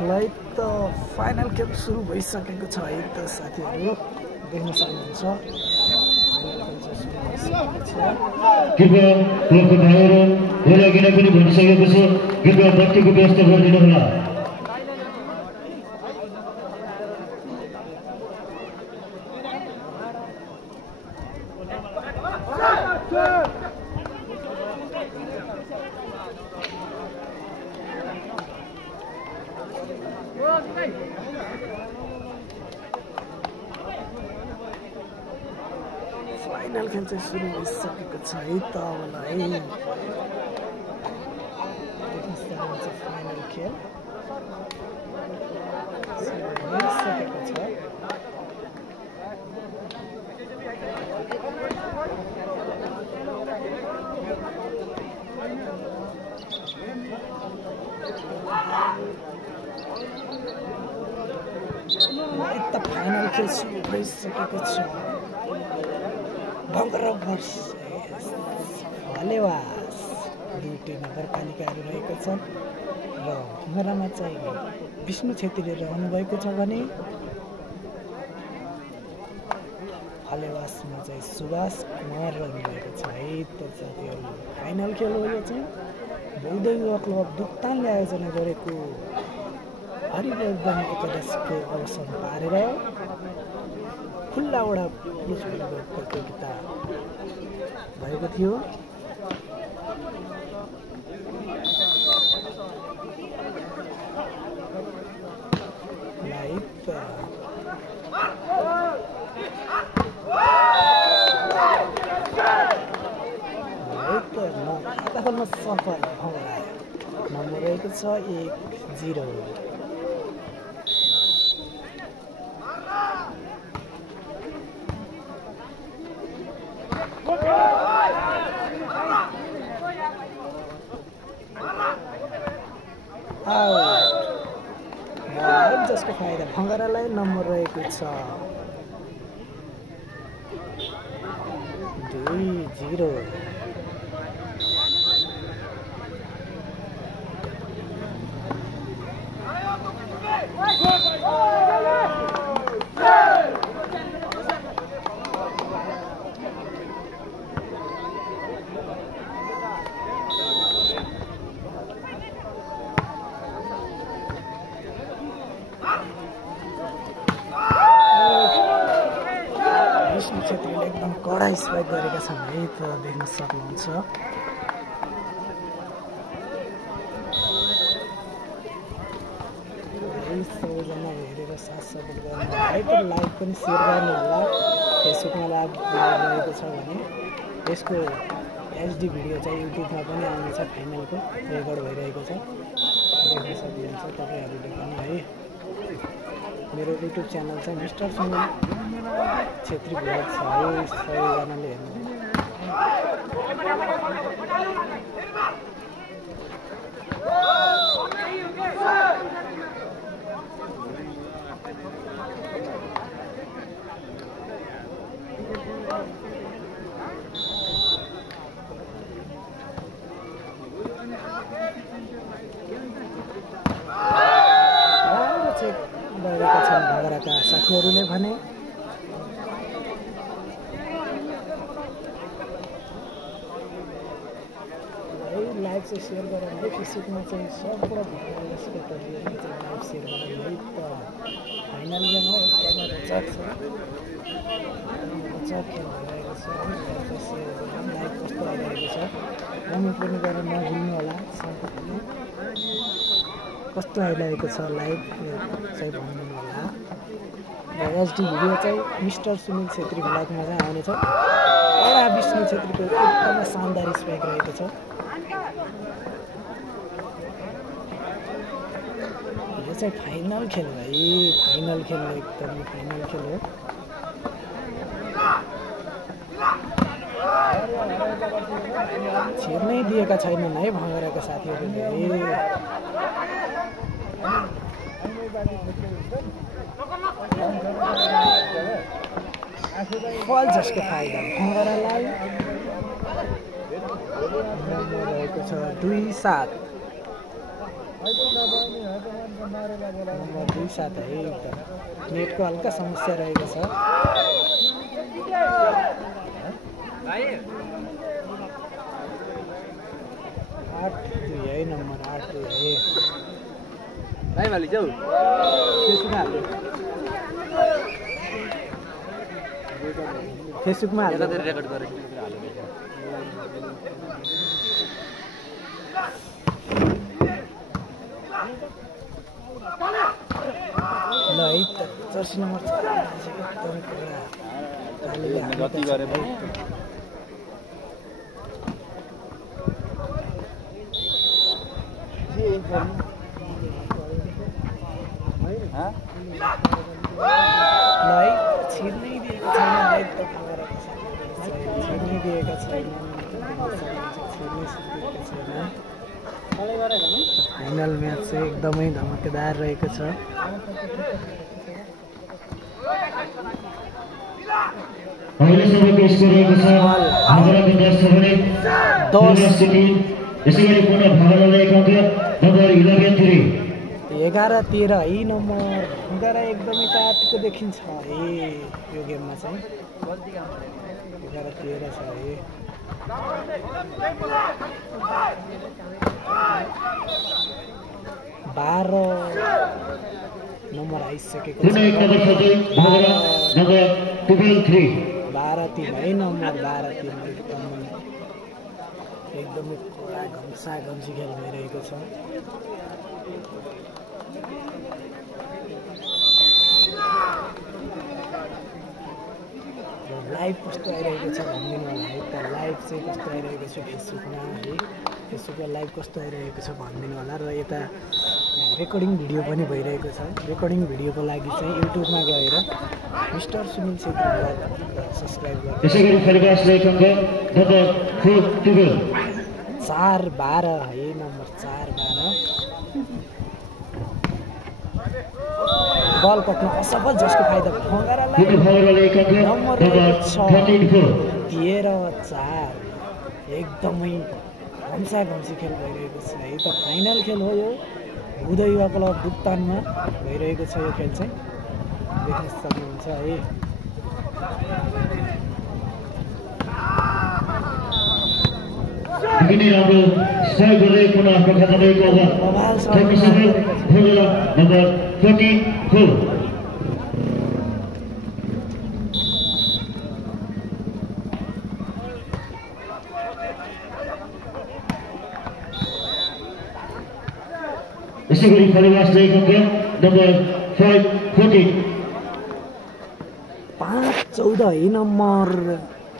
Like त final खेल सुरु भइसकेको छ है त साथीहरू देख्न सक्नुहुन्छ कृपया क्लबको भाइहरू गोल अघि नै पनि भनिसकेको छु कृपया बत्तीको व्यवस्था गरिदिनु होला फाइनल खेल चाहिँ सुरु भइसकेको छ है त मलाई देख्न सक्नुहुन्छ फाइनल खेल सुरु भइसकेको छ त फाइनल खेल सुरु भइसकेको छ भङ्गरा भर्सेस हलेवास दुईटै नगरपालिकाहरू रहेको छन् र भङ्गरामा चाहिँ विष्णु छेत्री रहनुभएको छ भने हलेवासमा चाहिँ सुभाष कुमार रहनुभएको छ है त साथीहरू फाइनल खेल हो यो चाहिँ बौद्ध युवा क्लब दुक्तानले आयोजना गरेको हरिवर्धन एकादशीको अवसर पारेर खुल्लावटा पुरुष फुटबल प्रतियोगिता भएको थियो खाताफलमा सफल भङ्गरा नम्बर रहेको छ 1-0 जसको फाइदा भङ्गरालाई नम्बर रहेको छ 2-0 विष्णु छेत्रीले एकदम कडा स्पाइक गरेका छन् है त देख्न सक्नुहुन्छ सबैजना हेरेर साथ सपोर्ट गर्नु है त लाइक पनि सेयर गर्नु होला फेसबुकमा लाइभ रहेको छ भने यसको एचडी भिडियो चाहिँ युट्युबमा पनि आउनेछ फाइनलको रेकर्ड भइरहेको छ देख्न सक्नुहुन्छ तपाईँहरूले पनि है मेरो युट्युब च्यानल चाहिँ मिस्टर सुनिल छेत्री भ्लग छ है सबैजनाले हेर्नु रहेका छन् भङ्गराका साथीहरूले भने लाइभ चाहिँ सेयर गरेर है फेसबुकमा चाहिँ सबबाट यसको तरिकाले चाहिँ लाइभ सेयर गरेर है त फाइनल गेम हो एकदमै रोचक छ रोचक खेल भइरहेको छ सेयर गरेर लाइभ कस्तो आइरहेको छ कमेन्ट पनि गरेर नभुल्नु होला सबैले कस्तो आइरहेको छ लाइभ चाहिँ भनिदिनु होला र एचडी भिडियो चाहिँ मिस्टर सुनिल छेत्री भ्लगमा चाहिँ आउनेछ एउटा विष्णु छेत्रीको एकदमै शानदार स्पाइक रहेको छ यो चाहिँ फाइनल खेल हो है फाइनल खेल एकदमै फाइनल खेल हो छिर्नै दिएका छैनन् है भङ्गराका साथीहरूले फल जसको फाइदा भङ्गरालाई रहेको छ 2-7 नम्बर 2 साथ है एकदम नेटको हल्का समस्या रहेको छ 8-2 है नम्बर 8-2 है भाइ माली जाऊ फेसबुकमा हाल्नु रेकर्ड गरेर ल है त 84 नम्बर गति गरे पनि छिर्नै दिएको छैन लाइट त छिर्नै दिएका छैन फाइनल म्याच चाहिँ एकदमै धमाकेदार रहेको छ अहिलेसम्मको स्कोर रहेको छ भागराको 10 छ भने 10 सिटी यसैगरी पुनः भागरालाई एक अङ्क नम्बर 11-3 11-13 है नम्बर 11 एकदमै काटेको देखिन्छ है यो गेममा चाहिँ 11-13 छ है बाह्र नम्बर आइसकेको छ 12-3 है नम्बर 12-3 एकदमै कडा घम्सा घम्सी खेल भइरहेको छ लाइभ कस्तो आइरहेको छ भनिदिनु होला है त लाइभ चाहिँ कस्तो आइरहेको छ फेसबुकमा है फेसबुकमा लाइभ कस्तो आइरहेको छ भनिदिनु होला र यता रेकर्डिङ भिडियो पनि भइरहेको छ रेकर्डिङ भिडियोको लागि चाहिँ युट्युबमा गएर mister Sunil Chhetri blog subscribe गर्नु यसैगरी फरिबास रहेको अङ्क नम्बर 4-12 है नम्बर 4-12 बल पक्न असफल जसको फाइदा भँगरालाई नम्बर 13-4 एकदमै घम्सा घम्सी खेल भइरहेको छ है त फाइनल खेल हो यो उदय युवा क्लब दुक्तानमा भइरहेको छ यो खेल चाहिँ देख्न सक्नुहुन्छ है Begini Rambo, saya boleh punya perkataan dari kawan. Kami sebut bola nomor 44. Iseguri Fariwas dari kawan nomor 514. 5-14 है नम्बर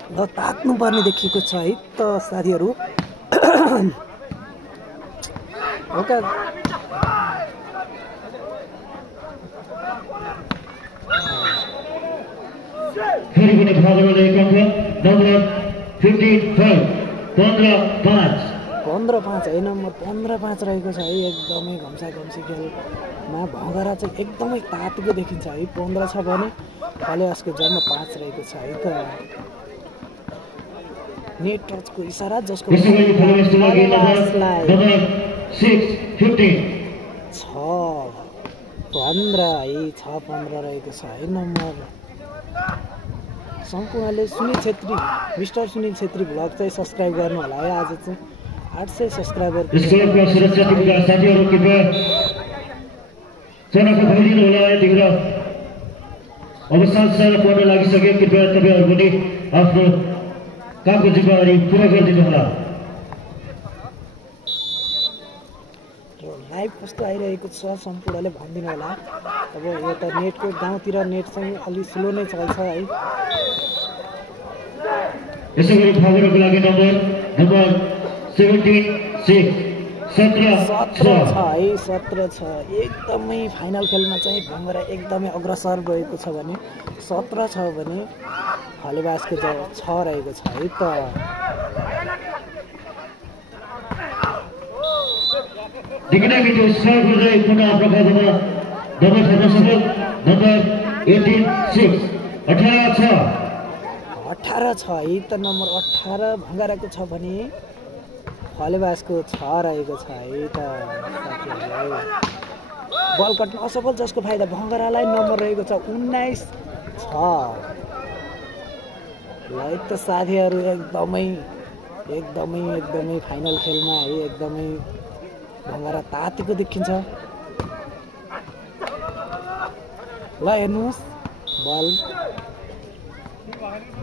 ल तात्नुपर्ने देखिएको छ है त साथीहरू ओके फेरि पनि भागमा रहेको अङ्क नम्बर 15-5 15-5 है नम्बर 15-5 रहेको छ है एकदमै घम्सा घम्सी खेलमा भँगरा चाहिँ एकदमै तातेको देखिन्छ है 15 छ भने फलेवासको जम्मा 5 रहेको छ है त नेट टचको इशारा जसको 6-15 रहेको छ है नम्बर सम्पूर्णले सुनिल छेत्री मिस्टर सुनिल छेत्री भ्लग चाहिँ सब्सक्राइब गर्नु होला है आज चाहिँ 800 सब्सक्राइबर स्कोरको सुरक्षा टिमका साथीहरू कृपया चनाको भइदिनु होला यतिखेर अब साँझ पर्न लागिसक्यो कृपया तपाईँहरू पनि आफ्नो कामको जिम्मेवारी पुरा गरिदिनु होला लाइभ कस्तो आइरहेको छ सम्पूर्णले भनिदिनु होला अब यो त नेटको गाउँतिर नेट चाहिँ अलि स्लो नै चल्छ है यसैगरी भागरको लागि नम्बर 17 छ एकदमै फाइनल खेलमा चाहिँ भँगरा एकदमै अग्रसर गएको छ भने 17 छ भने फलेवासको 6 रहेको छ है त देखिनाकि त्यो सर्भ गर्दै पुनः आफ्नो खातामा दबाई खान सफल नम्बर 18-6 18 छ है त नम्बर 18 भँगराको छ भने फलेवासको 6 रहेको छ है त साथीहरु बल कट्न असफल जसको फाइदा भङ्गरालाई नम्बर रहेको छ 19-6। ल त साथीहरू एकदमै फाइनल खेलमा है एकदमै भङ्गरा तातेको देखिन्छ। ल हेर्नुहोस् बल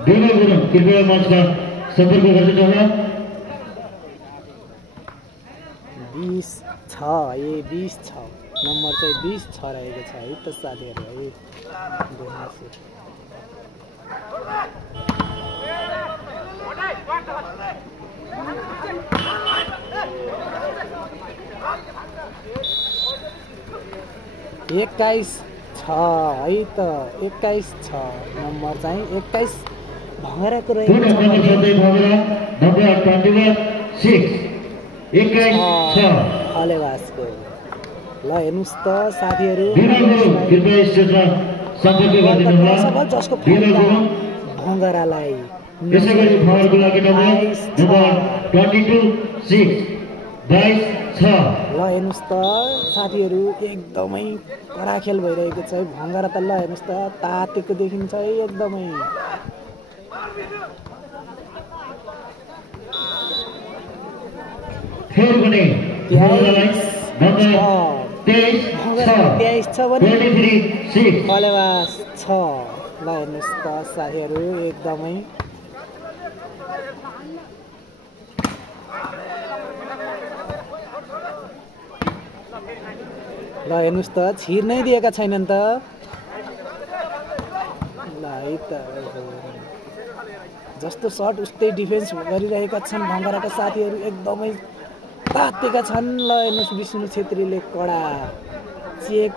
कृपया मञ्चमा सम्पर्क गरिदिनु होला। 20-6 नम्बर चाहिँ 20-6 रहेको छ है त साथीहरू है। एक्काइस 6 है त 21-6 नम्बर चाहिँ 21 भङ्गराको रहेको छ। खलेवासको ल हेर्नुहोस् त साथीहरू जसको भङ्गरालाई ल हेर्नुहोस् त साथीहरू एकदमै कडा खेल भइरहेको छ है भङ्गरा त। ल हेर्नुहोस् त तातेको देखिन्छ है एकदमै। खलेवास 6 ल हेर्नुहोस् त साथीहरू एकदमै ल हेर्नुहोस् त छिर्नै दिएका छैनन् त। ल है त जस्तो सर्ट उस्तै डिफेन्स गरिरहेका छन् भङ्गराका साथीहरू एकदमै तातेका छन्। ल हेर्नुहोस् विष्णु छेत्रीले कडा चेक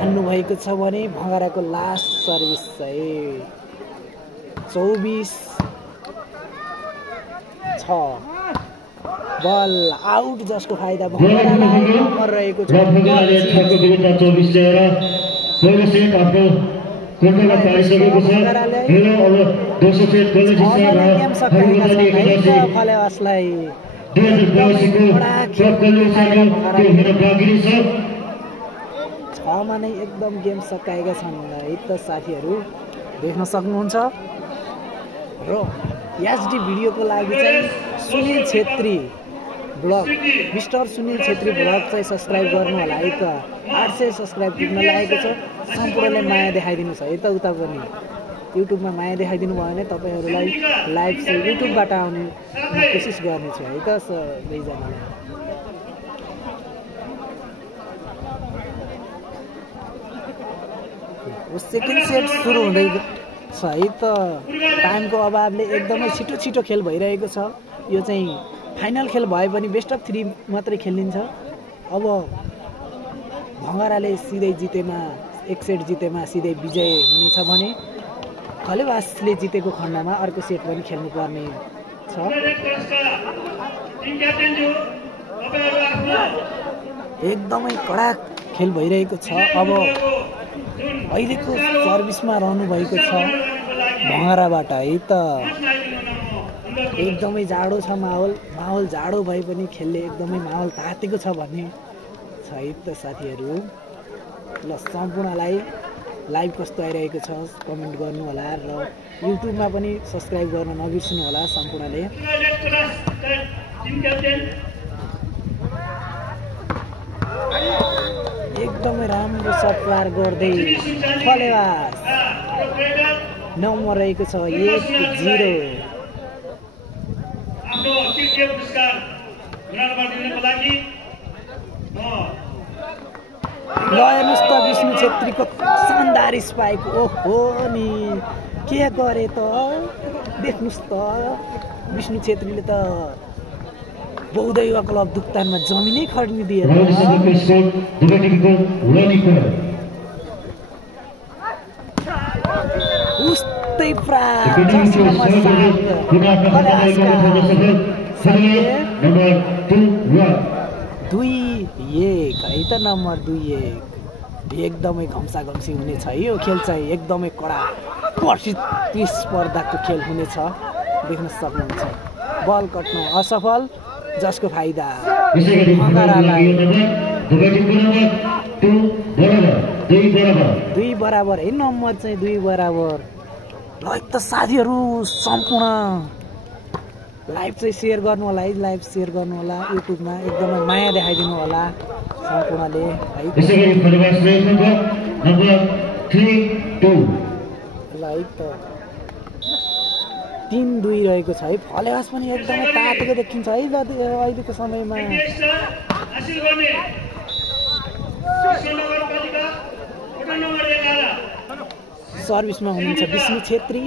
भन्नुभएको छ भने भङ्गराको लास्ट सर्भिस चाहिँ 24-6 बल आउट जसको फाइदा भङ्गरालाई नम्बर रहेको छ। खलेवासलाई 6मा नै एकदम गेम सकाएका छन् है त साथीहरू देख्न सक्नुहुन्छ। र एचडी भिडियोको लागि चाहिँ Sunil Chhetri blog mister Sunil Chhetri blog चाहिँ सब्सक्राइब गर्नु होला है त। 800 सब्सक्राइब पुग्न लागेको छ। सम्पूर्णले माया देखाइदिनुहोस् है त। उता पनि युट्युबमा माया देखाइदिनु भयो भने तपाईँहरूलाई लाइभ चाहिँ युट्युबबाट आउने कोसिस गर्नेछु है त सबैजनालाई। सेकेन्ड सेट सुरु हुँदैछ है त। टाइमको अभावले एकदमै छिटो खेल भइरहेको छ। यो चाहिँ फाइनल खेल भए पनि बेस्ट अफ 3 मात्रै खेलिन्छ। अब भङ्गराले सिधै जितेमा एक सेट जितेमा सिधै विजय हुनेछ भने खलेवासले जितेको खण्डमा अर्को सेट पनि खेल्नुपर्ने छ। एकदमै कडा खेल भइरहेको छ। अब अहिलेको सर्भिसमा रहनु भएको छ भङ्गराबाट है त। एकदमै जाडो छ माहौल जाडो भए पनि खेलले एकदमै माहौल तातेको छ भन्ने छ है त साथीहरू। ल सम्पूर्णलाई लाइभ कस्तो आइरहेको छ कमेन्ट गर्नु होला र युट्युबमा पनि सब्सक्राइब गर्न नबिर्सिनु होला सम्पूर्णले। एकदमै राम्रो सट पार गर्दै खलेवास नम्बर रहेको छ 1-0। ल हेर्नुहोस् त विष्णु छेत्रीको शानदार स्पाइक। ओहो नि के गरे त देख्नुहोस् त विष्णु छेत्रीले त बौद्ध युवा क्लब दुक्तानमा जमिनै खरिदिए। उस्तै है त नम्बर 2-1 एकदमै घम्साघम्सी हुनेछ यो खेल चाहिँ। एकदमै कडा प्रतिस्पर्धाको खेल हुनेछ देख्न सक्नुहुन्छ। बल कट्न असफल जसको फाइदा यसै गरी भङ्गारालाई दुवै टिमको नम्बर 2 बराबर 2 बराबर 2 बराबर है नम्बर चाहिँ 2 बराबर ल त साथीहरू सम्पूर्ण लाइभ चाहिँ सेयर गर्नु होला है लाइभ सेयर गर्नु होला युट्युबमा एकदमै माया देखाइदिनु होला सम्पूर्णले है यसै गरी फलवास रहेको नम्बर 3-2 ल है त 3-2 रहेको छ है फलेवास पनि एकदमै तातेको देखिन्छ है अहिलेको समयमा सर्भिसमा हुनुहुन्छ विष्णु छेत्री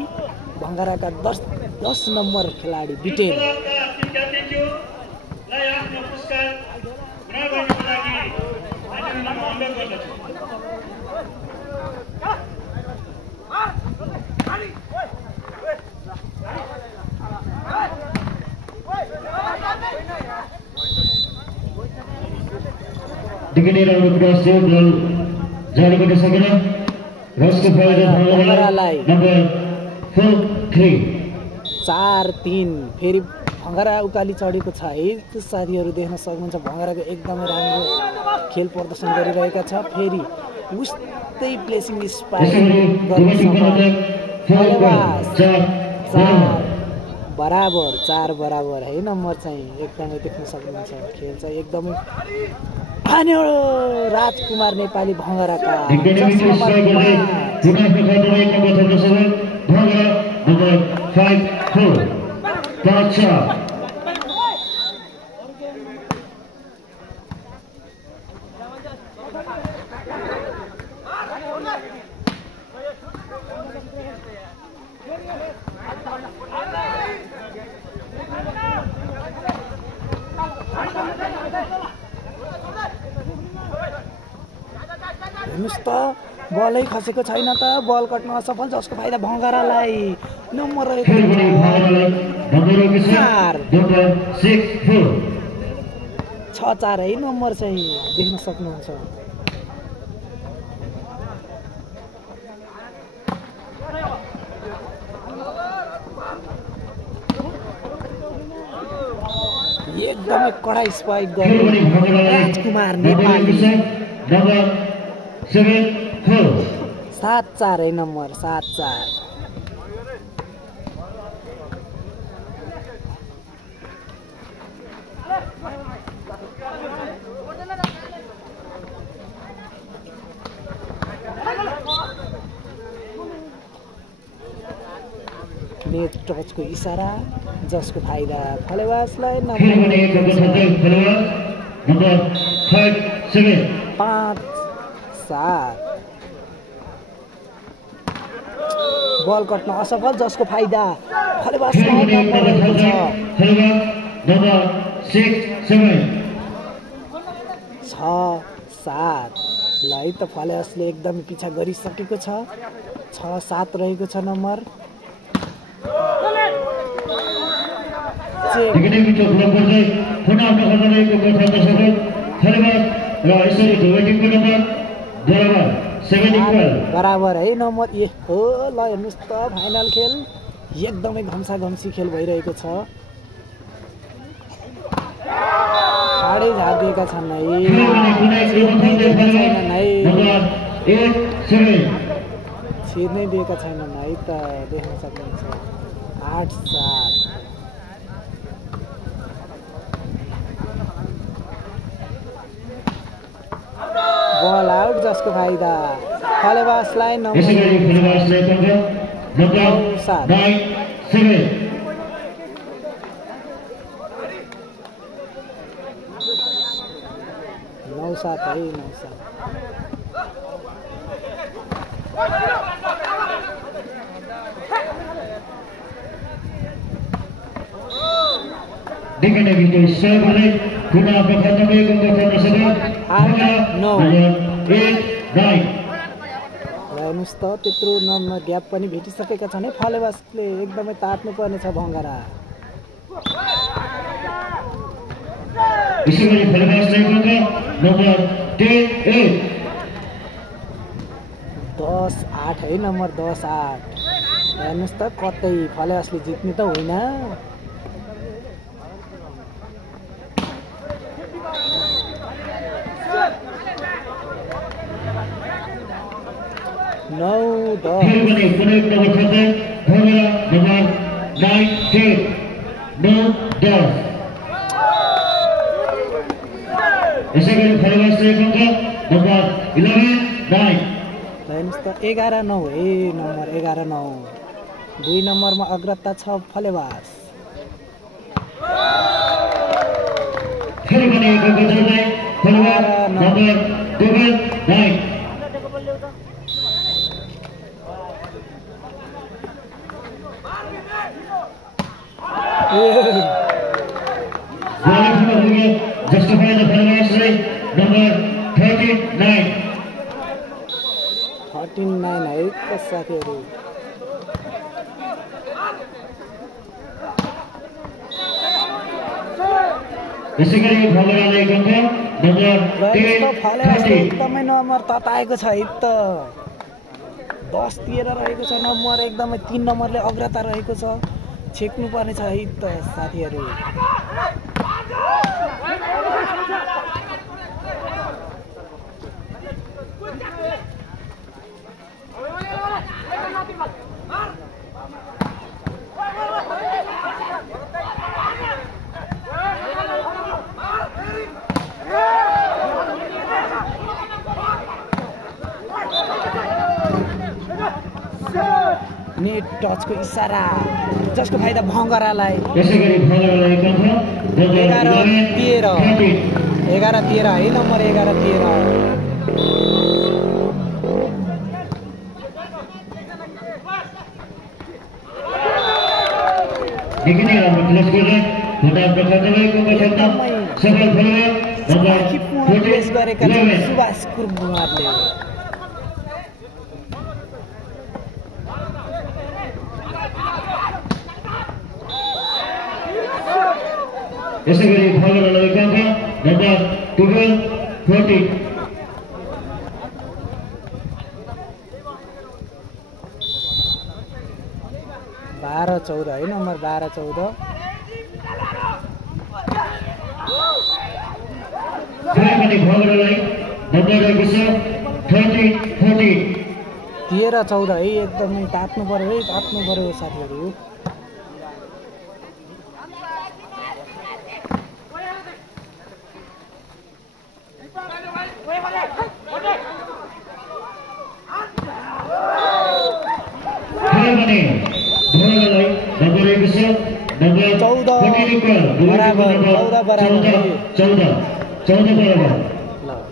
भङ्गाराका 10 नम्बर खेलाडी बिटेल डिग्री राउन्ड क्रस थियो बल जारी गर्न सकेन रसको फाइदा भङ्गारालाई नम्बर 4-3 4-3 फेरि भङ्गारा उकाली चढेको छ है त्यो साथीहरू देख्न सक्नुहुन्छ भङ्गाराको एकदमै राम्रो खेल प्रदर्शन गरिरहेका छ फेरि उस्तै प्लेसिङ स्पाइक बराबर 4 बराबर है नम्बर चाहिँ एकदमै देख्न सक्नुहुन्छ खेल चाहिँ एकदमै खाने राजकुमार नेपाली भङ्गाराका हेर्नुहोस् त बलै खसेको छैन त बल कट्न असफल जसको फाइदा भङ्गारालाई नम्बर रहेको 6-4 है नम्बर चाहिँ देख्न सक्नुहुन्छ एकदमै कडा स्पाइक गर्यो राजकुमार नेपाली 7-4 है नम्बर 7-4 नेट टचको इसारा जसको फाइदा फलेवासलाई नम्बर 5-7 बल कट्न असफल जसको फाइदा फलेवासलाई नम्बर रहेको छ 6-7 ल है त फलेवासले एकदमै पिछा गरिसकेको छ 6-7 रहेको छ नम्बर बराबर है नम्बर ए हो ल हेर्नुहोस् त फाइनल खेल एकदमै घम्सा घम्सी खेल भइरहेको छ साडै झारिदिएका छन् है छिर्नै दिएका छैनन् है त देख्न सक्नुहुन्छ 8-7 बल आउट जसको फाइदा फलेवासलाई नम्बर 9-7 है 9-7 हेर्नुहोस् त त्यत्रो नम्बर ग्याप पनि भेटिसकेका छन् है फलेवासले एकदमै तात्नु पर्नेछ भङ्गारा 10-8 है नम्बर 10-8 हेर्नुहोस् त कतै फलेवासले जित्ने त होइन 9-10 फेरि पनि कुनै नम्बर खर्च भगेरा नम्बर 9 10 9-10 यसै गरी फरवास रहेको नम्बर 11-9 हेर्नुहोस् त 11-9 है नम्बर 11-9 2 नम्बरमा अग्रता छ फलेवास फेरि पनि एक गजललाई फरवास number 12-9 Justify the Fernandez number 39. 39 है त साथीहरु यसै गरी भगराले गएको नम्बर 10 एकदमै नम्बर तताएको छ है त 10 दिएर रहेको छ नम्बर एकदमै 3 नम्बरले अग्रता रहेको छ छेक्नु पर्ने छ है त साथीहरु नेट टचको इशारा जसको फाइदा भङ्गरालाई यसै गरी भङ्गरालाई कन्छ 11-13 है नम्बर 11-13 देखिने राम्रो प्लेस गर्ने भोटा प्रखण्डको गजलता सफल भयो नम्बर 14 प्लेस गरेका छन् सुभाष कुमारले यसै गरी भगरालाई कन्छ नम्बर 12-14 12-14 है नम्बर 12-14 फेरि पनि भगरालाई नम्बर रहेको छ 13-14 13-14 है एकदमै तात्नु पर्यो साथीहरु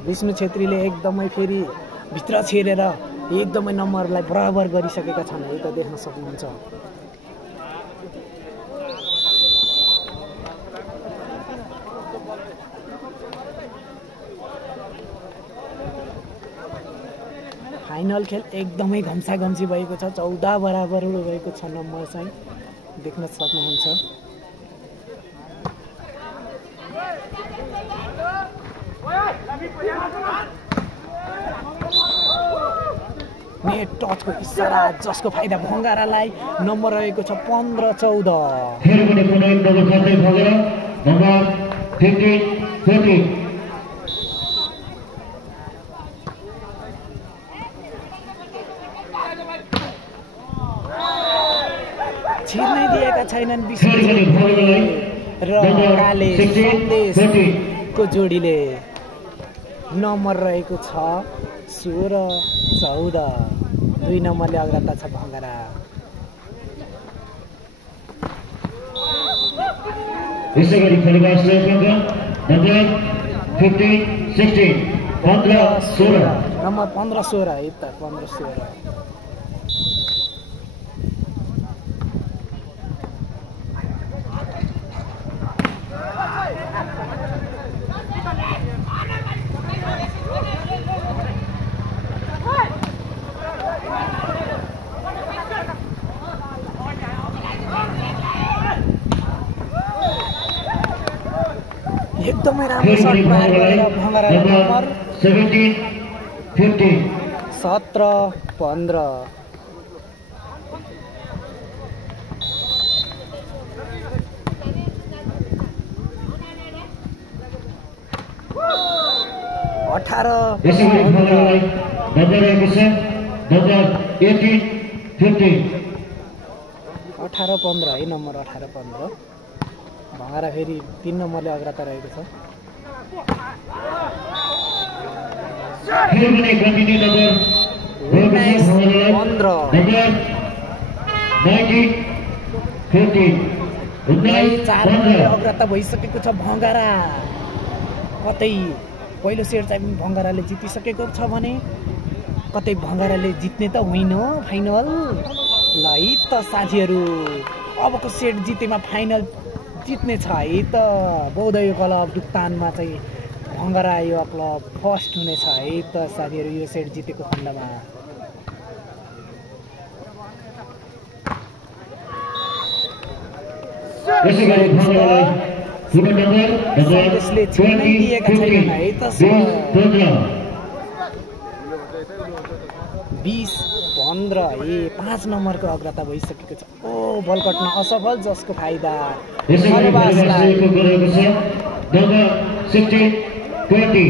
विष्णु छेत्रीले एकदमै फेरि भित्र छिरेर एकदमै नम्बरलाई बराबर गरिसकेका छन् है त देख्न सक्नुहुन्छ फाइनल खेल एकदमै घम्साघम्सी भएको छ 14 बराबर भएको छ नम्बर चाहिँ देख्न सक्नुहुन्छ नेट टचको इशारा जसको फाइदा भङ्गारालाई नम्बर रहेको छ 15-14 फेरि पनि कुनै नम्बर खर्दै भगेरा नम्बर 15-14 छिर्नै दिएका छैनन् विष्णु र काले सन्देशको जोडीले नम्बर रहेको छ 16-14 2 नम्बरले अग्रता छ भङ्गरा यसै गरी फरवास रहेको नम्बर 15-16 15-16 नम्बर 15-16 है त 15-16 एकदमै राम्रो शट फायर गरेर भङ्गराले नम्बर 17-15 17-15 18 यसै गरी भगरालाई नम्बर रहेको छ नम्बर 18 15 18-15 है नम्बर 18-15 भँगरा फेरि 3 नम्बरले अग्रता रहेको छ फेरि पनि कन्टिन्यू नम्बर 19-15 नम्बर 19 15 4 नम्बरले अग्रता भइसकेको छ भँगरा कतै पहिलो सेट चाहिँ भँगराले जितिसकेको छ भने कतै भँगराले जित्ने त होइन फाइनल ल है त साथीहरू अबको सेट जितेमा फाइनल जित्ने छ है त बौद्धय क्लब दुक्तानमा चाहिँ भँगरा युवा क्लब फर्स्ट हुनेछ है त साथीहरू यो सेट जितेको खण्डमा यसै गरी भँगरालाई पुनः नम्बर त्यसले छिर्नै दिएका छैनन् है त 20-15 है 5 नम्बरको अग्रता भइसकेको छ ओ बल कट्न असफल जसको फाइदा नम्बर 16 20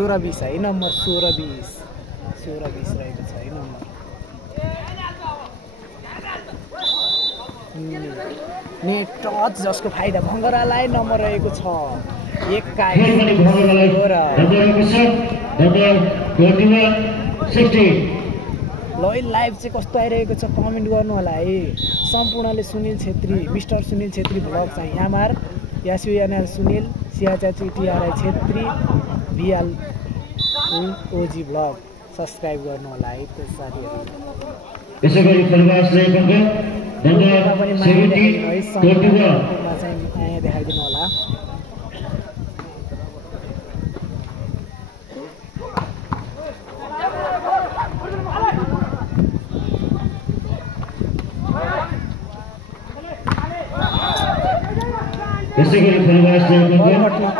16-20 है नम्बर 16-20 रहेको छ है नम्बर नेट टच जसको फाइदा भँगरालाई नम्बर रहेको छ 21 ल लाइभ चाहिँ कस्तो आइरहेको छ कमेन्ट गर्नु होला है सम्पूर्णले सुनिल छेत्री मिस्टर सुनिल छेत्री भ्लग चाहिँ एमआर यासुएनएल सुनिल सियाचाची टिआरआई छेत्री भिएल ओजी भ्लग सब्सक्राइब गर्नु होला है त्यो साथीहरू यसै गरी प्रवास रहेको नम्बर 17 21 चाहिँ यहाँ देखाइदिनु होला यसै गरी प्रवास रहेको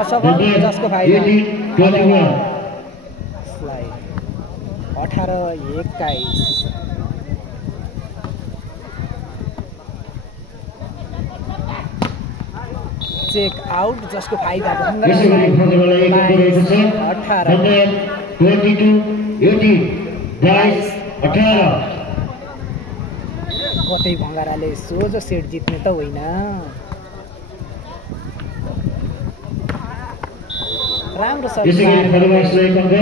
असफल जसको फाइदा 18-21 चेक आउट जसको फाइदा यसै गरी भँगरालाई एक नम्बर रहेको छ 18 कतै भँगराले सोझो सेट जित्ने त होइन राम्रो छ यसै गरी प्रवास रहेको नम्बर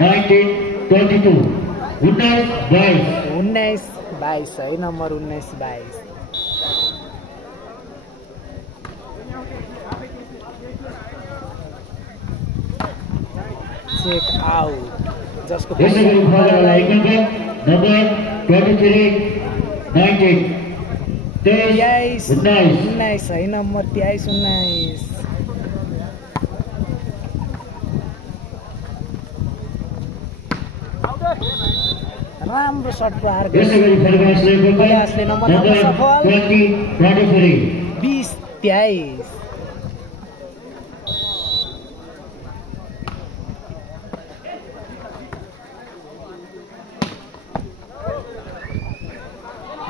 19-22 है नम्बर 19-22 चेक आउट जसको यसै गरी भँगरालाई एक नम्बर 23 19 23-19 है नम्बर 23-19 राम्रो शट प्रहार यसै गरी प्रवास रहेको नम्बर सफल 20-23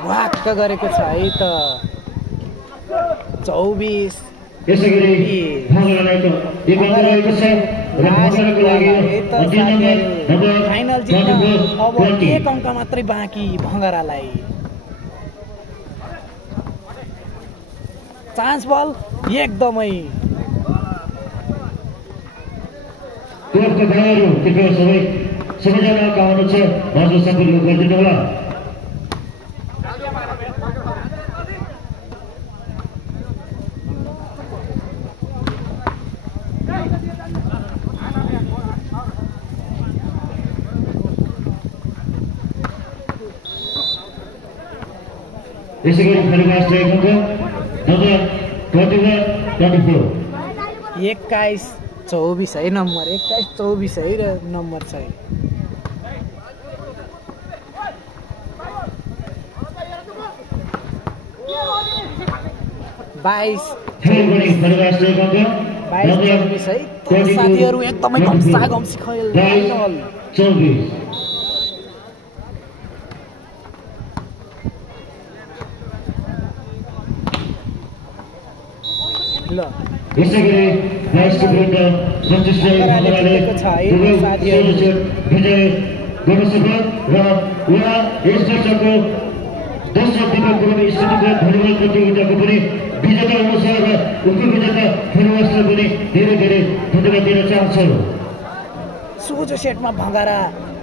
वाक्क गरेको छ है त 24 यसै गरी भँगरालाई एक नम्बर रहेको छ र भँगराको लागि अन्तिम नम्बर फाइनल जित्न अब 1 अङ्क मात्रै बाँकी भँगरालाई चान्स बल एकदमै क्लबका भाइहरू कृपया सबैजना आउनुहुन्छ हजुर सम्पर्क गरिदिनु होला यसै गरी प्रवास रहेको नम्बर 21-24 21-24 है नम्बर 21-24 है र नम्बर छ 22 है साथीहरू एकदमै घम्सा घम्सी खेल फाइनल 24 ल यसै गरी बाइसको विरुद्ध 25 भङ्गराले विजय गर्न सफल र उहाँ यस वर्षको दोस्रो दिपक गुरुङ स्थितिको भलिबल प्रतियोगिताको पनि विजेता हुनुहुन्छ र उनको विजेता खेलवासलाई पनि धेरै धेरै धन्यवाद दिन चाहन्छु। सोझो सेटमा भङ्गारा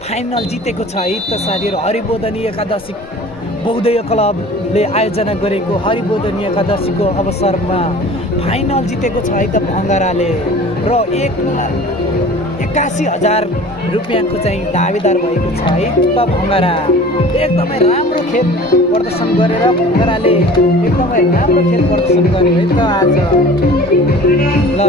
फाइनल जितेको छ है त साथीहरू। हरिबोधनी एकादशी बौद्धय क्लबले आयोजना गरेको हरिबोधनी एकादशीको अवसरमा फाइनल जितेको छ है त भङ्गाराले र 81,000 रुपियाँको चाहिँ दावेदार भएको छ है त भङ्गारा। एकदमै राम्रो खेल प्रदर्शन गरेर भङ्गाराले एकदमै राम्रो खेल प्रदर्शन गर्यो है त आज। ल